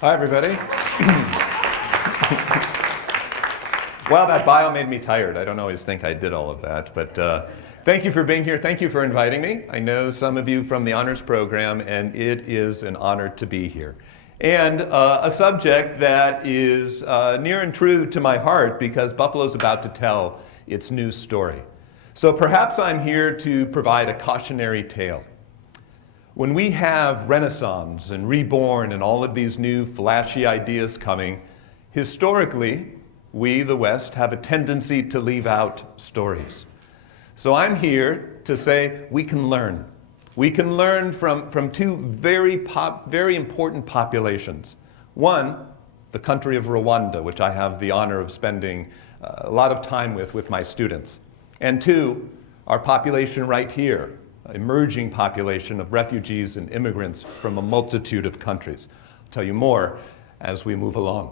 Hi, everybody. Wow, that bio made me tired. I don't always think I did all of that, but thank you for being here. Thank you for inviting me. I know some of you from the honors program, and it is an honor to be here. And a subject that is near and true to my heart because Buffalo's about to tell its new story. So perhaps I'm here to provide a cautionary tale. When we have Renaissance and Reborn and all of these new flashy ideas coming, historically, we, the West, have a tendency to leave out stories. So I'm here to say we can learn. We can learn from two very important populations. One, the country of Rwanda, which I have the honor of spending a lot of time with my students. And two, our population right here, emerging population of refugees and immigrants from a multitude of countries. I'll tell you more as we move along.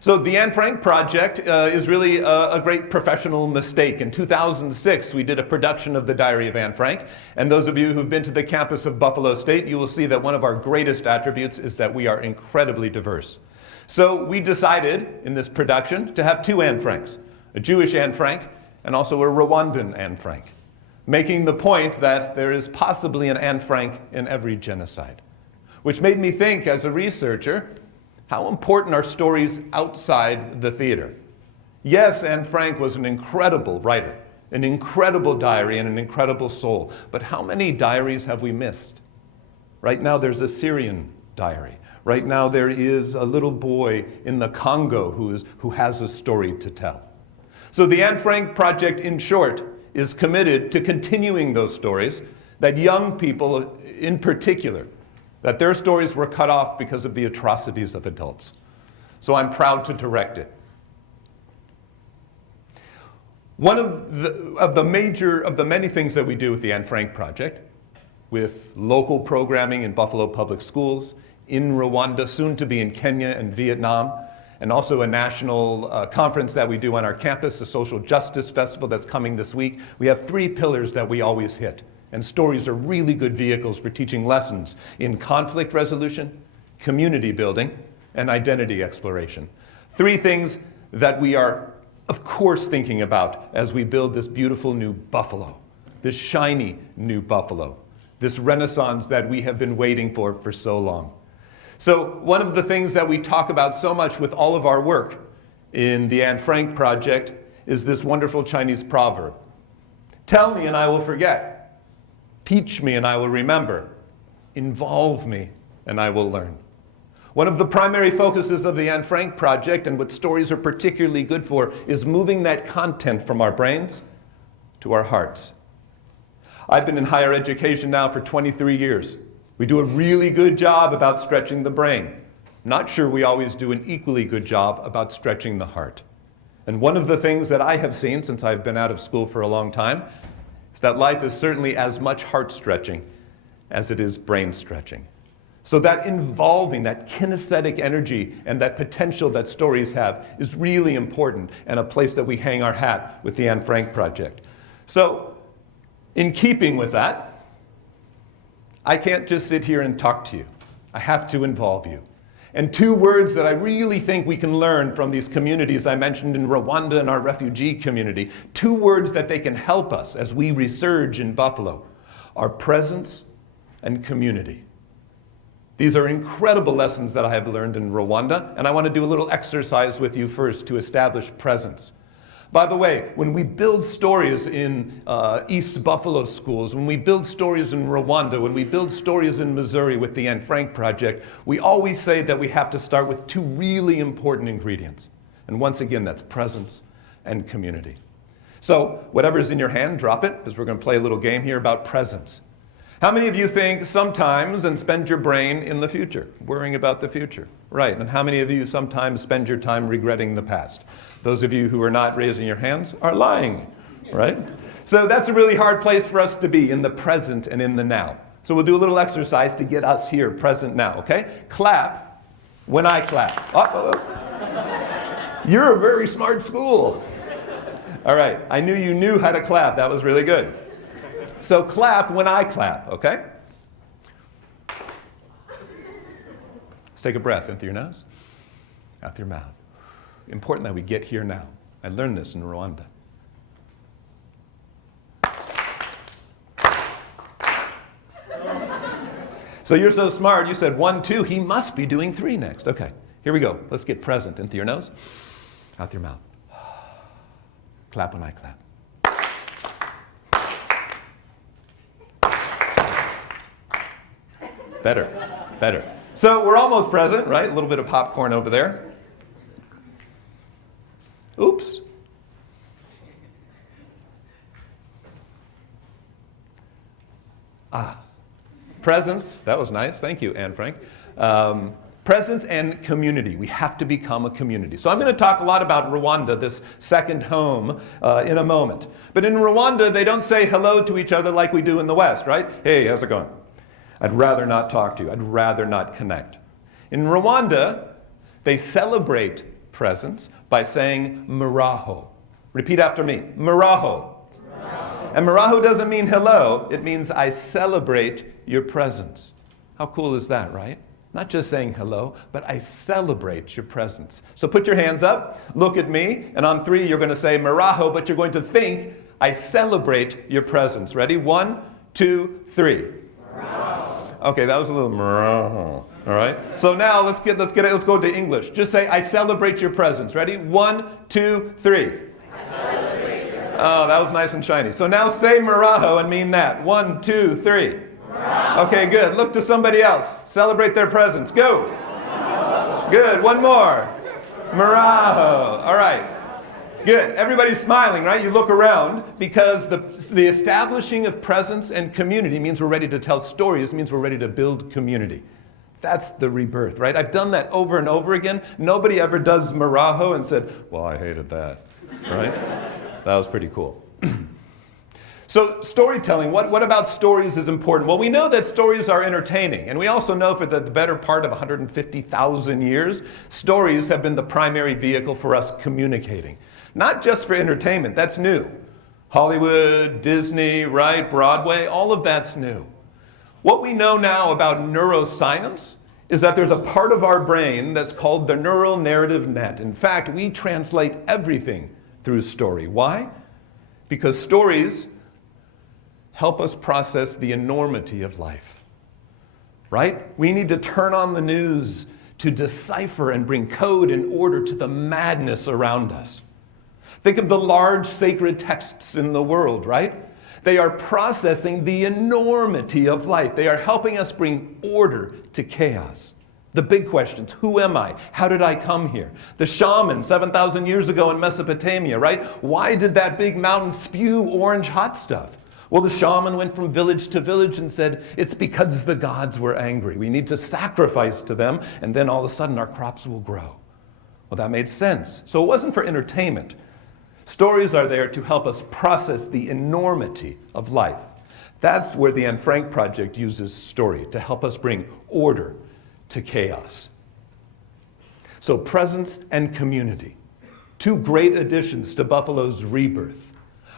So the Anne Frank project is really a great professional mistake. In 2006, we did a production of the Diary of Anne Frank. And those of you who've been to the campus of Buffalo State, you will see that one of our greatest attributes is that we are incredibly diverse. So we decided in this production to have two Anne Franks, a Jewish Anne Frank and also a Rwandan Anne Frank, making the point that there is possibly an Anne Frank in every genocide, which made me think as a researcher, how important are stories outside the theater? Yes, Anne Frank was an incredible writer, an incredible diary, and an incredible soul. But how many diaries have we missed? Right now there's a Syrian diary. Right now there is a little boy in the Congo who has a story to tell. So the Anne Frank project, in short, is committed to continuing those stories that young people in particular, that their stories were cut off because of the atrocities of adults. So I'm proud to direct it. One of the many things that we do with the Anne Frank project, with local programming in Buffalo Public Schools, in Rwanda, soon to be in Kenya and Vietnam, and also a national conference that we do on our campus, the Social Justice Festival that's coming this week. We have three pillars that we always hit. And stories are really good vehicles for teaching lessons in conflict resolution, community building, and identity exploration. Three things that we are, of course, thinking about as we build this beautiful new Buffalo, this shiny new Buffalo, this Renaissance that we have been waiting for so long. So one of the things that we talk about so much with all of our work in the Anne Frank project is this wonderful Chinese proverb. Tell me and I will forget. Teach me and I will remember. Involve me and I will learn. One of the primary focuses of the Anne Frank project, and what stories are particularly good for, is moving that content from our brains to our hearts. I've been in higher education now for 23 years. We do a really good job about stretching the brain. Not sure we always do an equally good job about stretching the heart. And one of the things that I have seen since I've been out of school for a long time is that life is certainly as much heart stretching as it is brain stretching. So that involving, that kinesthetic energy and that potential that stories have is really important and a place that we hang our hat with the Anne Frank project. So in keeping with that, I can't just sit here and talk to you. I have to involve you. And two words that I really think we can learn from these communities I mentioned in Rwanda and our refugee community, two words that they can help us as we resurge in Buffalo, are presence and community. These are incredible lessons that I have learned in Rwanda, and I want to do a little exercise with you first to establish presence. By the way, when we build stories in East Buffalo schools, when we build stories in Rwanda, when we build stories in Missouri with the Anne Frank project, we always say that we have to start with two really important ingredients. And once again, that's presence and community. So whatever's in your hand, drop it, because we're going to play a little game here about presence. How many of you think sometimes and spend your brain in the future, worrying about the future? Right, and how many of you sometimes spend your time regretting the past? Those of you who are not raising your hands are lying, right? So that's a really hard place for us to be, in the present and in the now. So we'll do a little exercise to get us here, present now, okay? Clap when I clap. You're a very smart school. All right, I knew you knew how to clap. That was really good. So clap when I clap, okay? Let's take a breath in through your nose, out through your mouth. Important that we get here now. I learned this in Rwanda. So you're so smart, you said 1, 2, he must be doing 3 next. Okay, here we go. Let's get present in through your nose, out through your mouth. Clap when I clap. Better. So we're almost present, right? A little bit of popcorn over there. Oops. Presence, that was nice. Thank you, Anne Frank. Presence and community. We have to become a community. So I'm going to talk a lot about Rwanda, this second home, in a moment. But in Rwanda, they don't say hello to each other like we do in the West, right? Hey, how's it going? I'd rather not talk to you. I'd rather not connect. In Rwanda, they celebrate presence by saying muraho. Repeat after me. Muraho. And muraho doesn't mean hello. It means I celebrate your presence. How cool is that, right? Not just saying hello, but I celebrate your presence. So put your hands up, look at me, and on 3 you're going to say muraho, but you're going to think I celebrate your presence. Ready? 1, 2, 3. Okay, that was a little muraho. All right. So now let's go to English. Just say I celebrate your presence. Ready? 1, 2, 3. Oh, that was nice and shiny. So now say muraho and mean that. 1, 2, 3. Muraho. Okay, good. Look to somebody else. Celebrate their presence. Go. Good. One more. Muraho. All right. Good. Everybody's smiling, right? You look around because the establishing of presence and community means we're ready to tell stories, means we're ready to build community. That's the rebirth, right? I've done that over and over again. Nobody ever does muraho and said, well, I hated that, right? That was pretty cool. So storytelling, what about stories is important? Well, we know that stories are entertaining, and we also know for the better part of 150,000 years, stories have been the primary vehicle for us communicating. Not just for entertainment, that's new. Hollywood, Disney, right, Broadway, all of that's new. What we know now about neuroscience is that there's a part of our brain that's called the neural narrative net. In fact, we translate everything through story. Why? Because stories help us process the enormity of life, right? We need to turn on the news to decipher and bring code and order to the madness around us. Think of the large sacred texts in the world, right? They are processing the enormity of life. They are helping us bring order to chaos. The big questions, who am I? How did I come here? The shaman 7,000 years ago in Mesopotamia, right? Why did that big mountain spew orange hot stuff? Well, the shaman went from village to village and said, it's because the gods were angry. We need to sacrifice to them, and then all of a sudden our crops will grow. Well, that made sense. So it wasn't for entertainment. Stories are there to help us process the enormity of life. That's where the Anne Frank Project uses story, to help us bring order to chaos. So presence and community, 2 great additions to Buffalo's rebirth.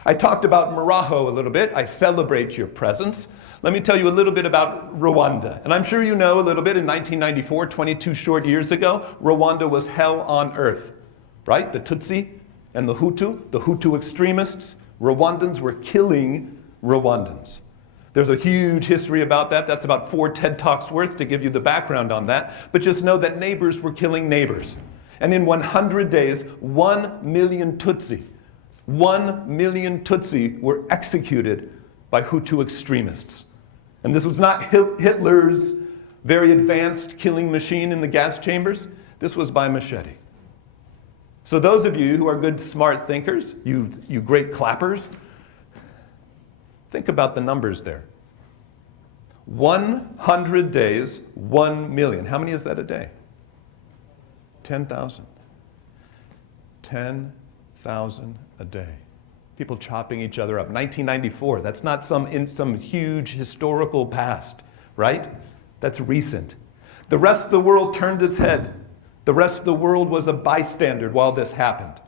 I talked about muraho a little bit. I celebrate your presence. Let me tell you a little bit about Rwanda. And I'm sure you know a little bit. In 1994, 22 short years ago, Rwanda was hell on earth, right? The Tutsi and the Hutu extremists, Rwandans were killing Rwandans. There's a huge history about that. That's about 4 TED Talks worth to give you the background on that. But just know that neighbors were killing neighbors. And in 100 days, 1 million Tutsi were executed by Hutu extremists. And this was not Hitler's very advanced killing machine in the gas chambers. This was by machete. So those of you who are good, smart thinkers, you great clappers, think about the numbers there. 100 days, 1 million. How many is that a day? 10,000. 10,000 a day. People chopping each other up. 1994, that's not some huge historical past, right? That's recent. The rest of the world turned its head. The rest of the world was a bystander while this happened.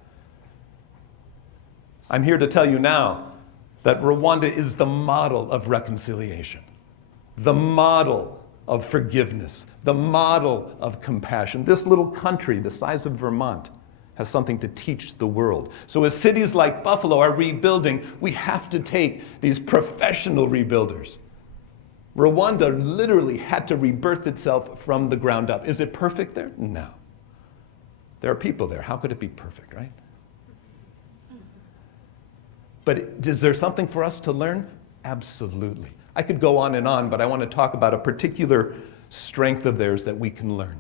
I'm here to tell you now that Rwanda is the model of reconciliation, the model of forgiveness, the model of compassion. This little country, the size of Vermont, has something to teach the world. So as cities like Buffalo are rebuilding, we have to take these professional rebuilders. Rwanda literally had to rebirth itself from the ground up. Is it perfect there? No. There are people there. How could it be perfect, right? But is there something for us to learn? Absolutely. I could go on, but I want to talk about a particular strength of theirs that we can learn.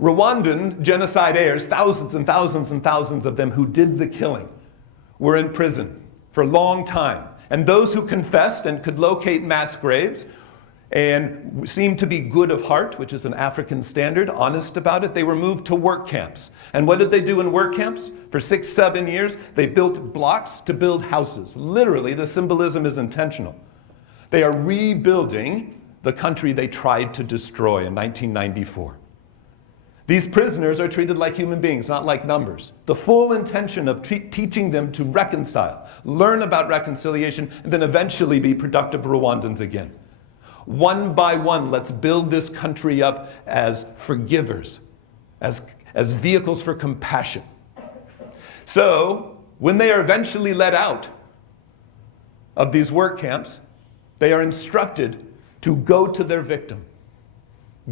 Rwandan genocide heirs, thousands and thousands and thousands of them who did the killing, were in prison for a long time. And those who confessed and could locate mass graves and seemed to be good of heart, which is an African standard, honest about it, they were moved to work camps. And what did they do in work camps? For 6, 7 years, they built blocks to build houses. Literally, the symbolism is intentional. They are rebuilding the country they tried to destroy in 1994. These prisoners are treated like human beings, not like numbers. The full intention of teaching them to reconcile, learn about reconciliation, and then eventually be productive Rwandans again. One by one, let's build this country up as forgivers, as vehicles for compassion. So, when they are eventually let out of these work camps, they are instructed to go to their victim.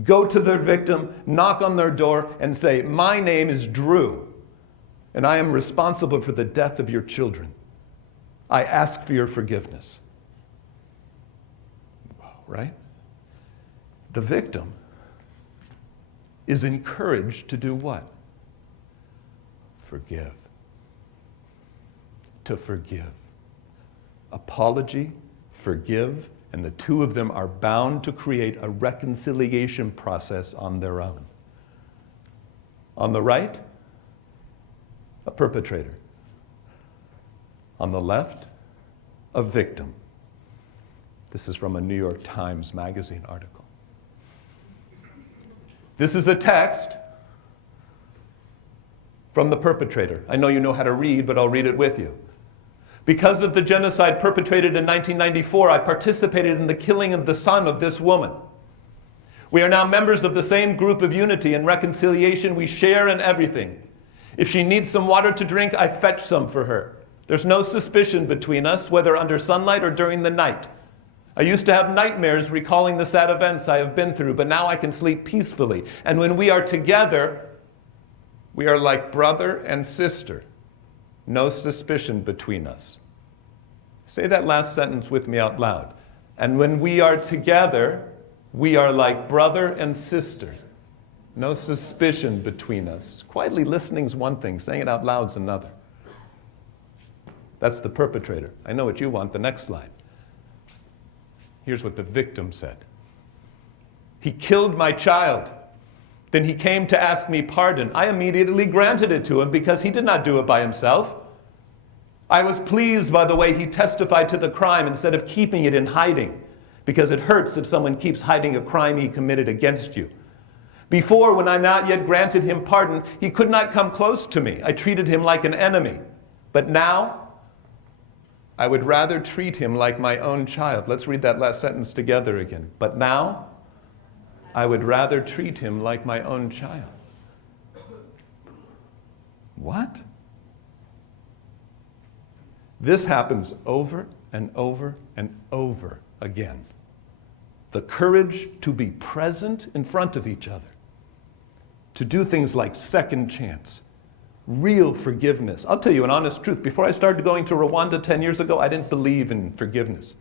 Go to their victim, knock on their door, and say, "My name is Drew, and I am responsible for the death of your children. I ask for your forgiveness." Right? The victim is encouraged to do what? Forgive. To forgive. Apology, forgive, and the two of them are bound to create a reconciliation process on their own. On the right, a perpetrator. On the left, a victim. This is from a New York Times Magazine article. This is a text from the perpetrator. I know you know how to read, but I'll read it with you. "Because of the genocide perpetrated in 1994, I participated in the killing of the son of this woman. We are now members of the same group of unity and reconciliation. We share in everything. If she needs some water to drink, I fetch some for her. There's no suspicion between us, whether under sunlight or during the night. I used to have nightmares recalling the sad events I have been through, but now I can sleep peacefully. And when we are together, we are like brother and sister. No suspicion between us." Say that last sentence with me out loud. And when we are together, we are like brother and sister. No suspicion between us. Quietly listening is one thing, saying it out loud is another. That's the perpetrator. I know what you want. The next slide. Here's what the victim said. "He killed my child. Then he came to ask me pardon. I immediately granted it to him because he did not do it by himself. I was pleased by the way he testified to the crime instead of keeping it in hiding, because it hurts if someone keeps hiding a crime he committed against you. Before, when I not yet granted him pardon, he could not come close to me. I treated him like an enemy. But now, I would rather treat him like my own child." Let's read that last sentence together again. "But now, I would rather treat him like my own child." What? This happens over and over and over again. The courage to be present in front of each other, to do things like second chance, real forgiveness. I'll tell you an honest truth. Before I started going to Rwanda 10 years ago, I didn't believe in forgiveness.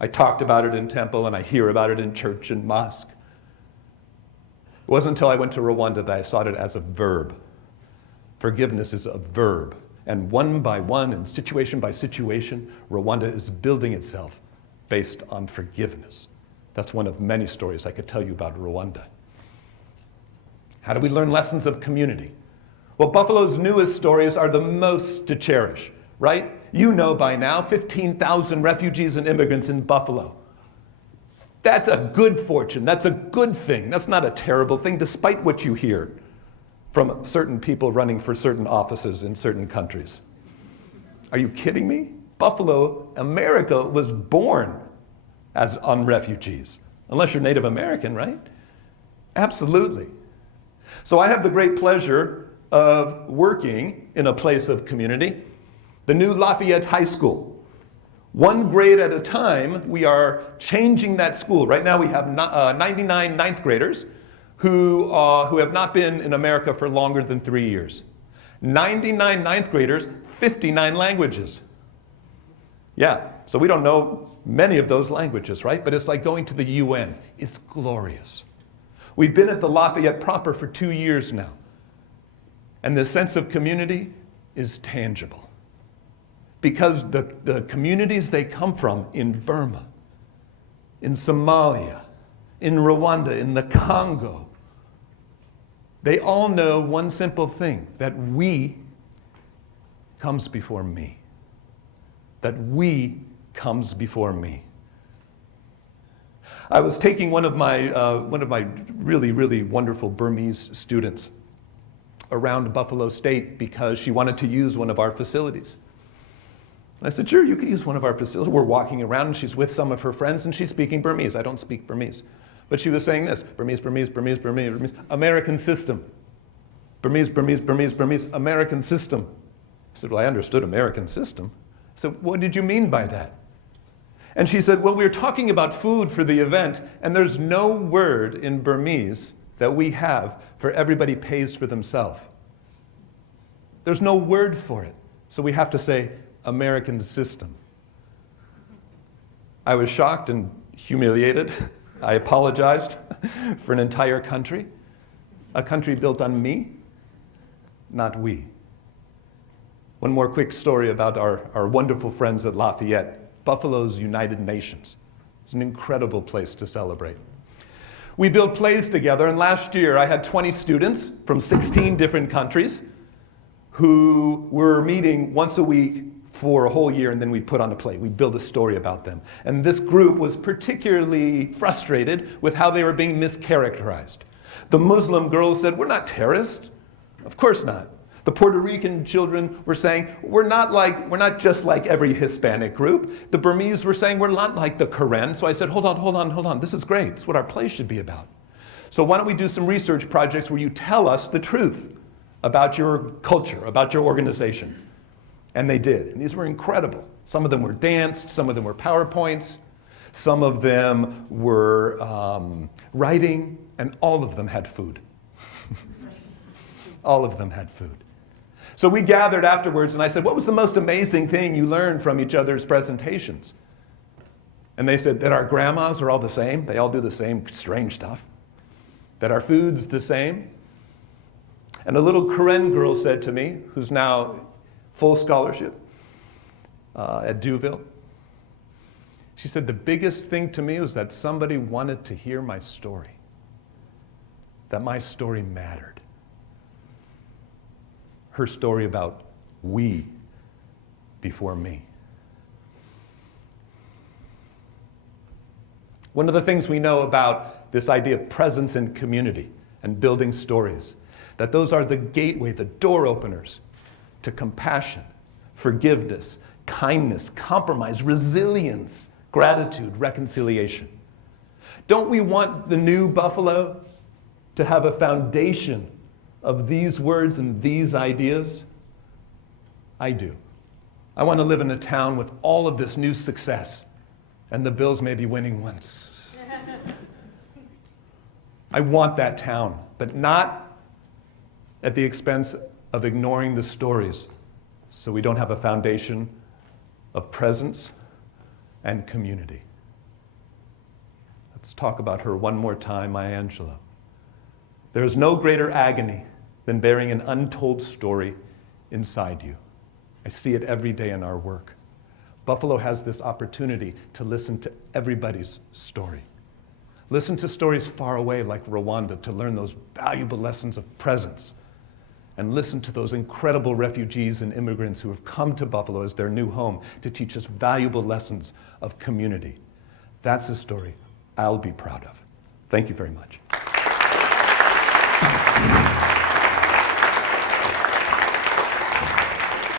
I talked about it in temple and I hear about it in church and mosque. It wasn't until I went to Rwanda that I saw it as a verb. Forgiveness is a verb. And one by one and situation by situation, Rwanda is building itself based on forgiveness. That's one of many stories I could tell you about Rwanda. How do we learn lessons of community? Well, Buffalo's newest stories are the most to cherish, right? You know by now, 15,000 refugees and immigrants in Buffalo. That's a good fortune. That's a good thing. That's not a terrible thing, despite what you hear from certain people running for certain offices in certain countries. Are you kidding me? Buffalo, America, was born on refugees, unless you're Native American, right? Absolutely. So I have the great pleasure of working in a place of community, the new Lafayette High School. One grade at a time, we are changing that school. Right now we have 99 ninth graders who have not been in America for longer than 3 years. 99 ninth graders, 59 languages. Yeah, so we don't know many of those languages, right? But it's like going to the UN. It's glorious. We've been at the Lafayette proper for 2 years now. And the sense of community is tangible. Because the communities they come from in Burma, in Somalia, in Rwanda, in the Congo, they all know one simple thing, that we comes before me. That we comes before me. I was taking one of my really, really wonderful Burmese students around Buffalo State because she wanted to use one of our facilities. And I said, sure, you could use one of our facilities. We're walking around and she's with some of her friends and she's speaking Burmese. I don't speak Burmese. But she was saying this, Burmese, Burmese, Burmese, Burmese, Burmese, American system. Burmese, Burmese, Burmese, Burmese, American system. I said, well, I understood American system. I said, what did you mean by that? And she said, well, we were talking about food for the event and there's no word in Burmese that we have for everybody pays for themselves. There's no word for it. So we have to say, American system. I was shocked and humiliated. I apologized for an entire country. A country built on me, not we. One more quick story about our wonderful friends at Lafayette. Buffalo's United Nations. It's an incredible place to celebrate. We build plays together, and last year I had 20 students from 16 different countries who were meeting once a week for a whole year, and then we put on a play. We build a story about them. And this group was particularly frustrated with how they were being mischaracterized. The Muslim girls said, we're not terrorists. Of course not. The Puerto Rican children were saying, we're not just like every Hispanic group. The Burmese were saying, we're not like the Karen. So I said, hold on. This is great. It's what our play should be about. So why don't we do some research projects where you tell us the truth about your culture, about your organization. And they did. And these were incredible. Some of them were danced, some of them were PowerPoints, some of them were writing, and all of them had food. All of them had food. So we gathered afterwards and I said, what was the most amazing thing you learned from each other's presentations? And they said that our grandmas are all the same. They all do the same strange stuff. That our food's the same. And a little Karen girl said to me, who's now full scholarship at Duville, she said, the biggest thing to me was that somebody wanted to hear my story. That my story mattered. Her story about we before me. One of the things we know about this idea of presence in community and building stories, that those are the gateway, the door openers to compassion, forgiveness, kindness, compromise, resilience, gratitude, reconciliation. Don't we want the new Buffalo to have a foundation of these words and these ideas? I do. I want to live in a town with all of this new success, and the Bills may be winning once. I want that town, but not at the expense of ignoring the stories, so we don't have a foundation of presence and community. Let's talk about her one more time, Maya Angelou. There is no greater agony than bearing an untold story inside you. I see it every day in our work. Buffalo has this opportunity to listen to everybody's story. Listen to stories far away like Rwanda to learn those valuable lessons of presence. And listen to those incredible refugees and immigrants who have come to Buffalo as their new home to teach us valuable lessons of community. That's a story I'll be proud of. Thank you very much.